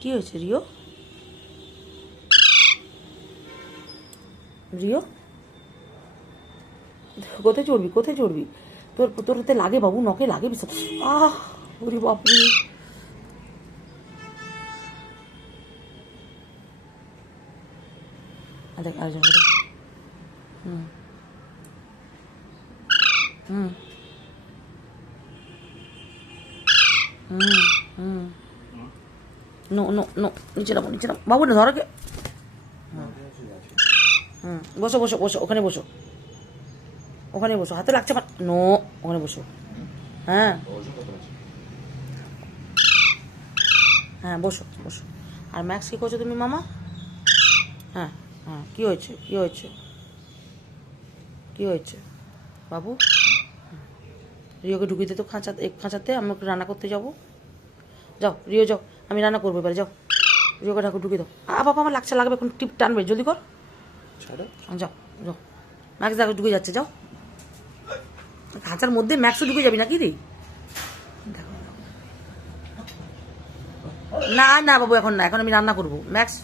কি হয়েছে Rio? Rio কোথায় চড়বি, কোথায় চড়বি? তোর তোরতে লাগে বাবু, নখে লাগে বিশাল। ওরে বাপরে। দেখ আরেকজন। হুম হুম হুম হুম। নো নো নো, নিচে নামো, নিচে নামো বাবু, না ধরো কে। বসো বসো বসো, ওখানে বসো, ওখানে বসো, হাতে লাগছে আমার। নো, ওখানে বসো। হ্যাঁ হ্যাঁ, বসো বসো। আর ম্যাক্স কী করছো তুমি মামা? হ্যাঁ হ্যাঁ, কী হয়েছে, কী হয়েছে, কী হয়েছে বাবু? রিওকে ঢুকিয়ে দে তো খাঁচাতে, আমি ওকে রান্না করতে যাবো। যাও রিও যাও, আমি রান্না করবো এবারে, যাও রিওকে ঢাকু ঢুকিয়ে দাও। বাবা আমার লাগছে, লাগবে এখন, টিপ টানবে, জলদি কর। যাও যাও, ম্যাক্স দেখো ঢুকে যাচ্ছে, যাও। খাঁচার মধ্যে ম্যাক্সও ঢুকে যাবি নাকি রে? না না বাবু, এখন না, এখন আমি রান্না করবো। ম্যাক্স